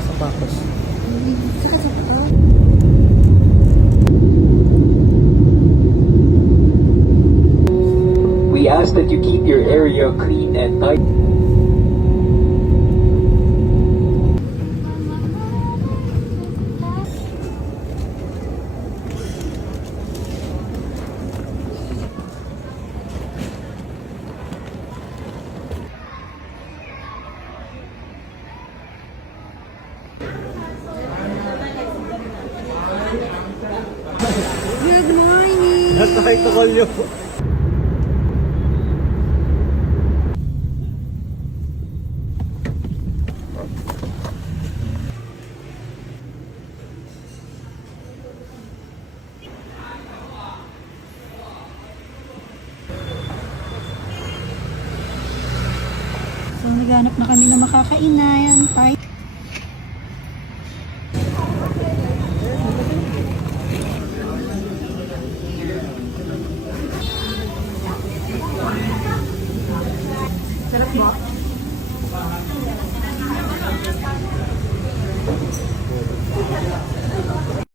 Sapatos. Saan sa pa? We ask that you keep your area clean and tidy. Good morning! Nasakay to call you. So, naghanap na kami ng makakainan. Bye! Sarap ba?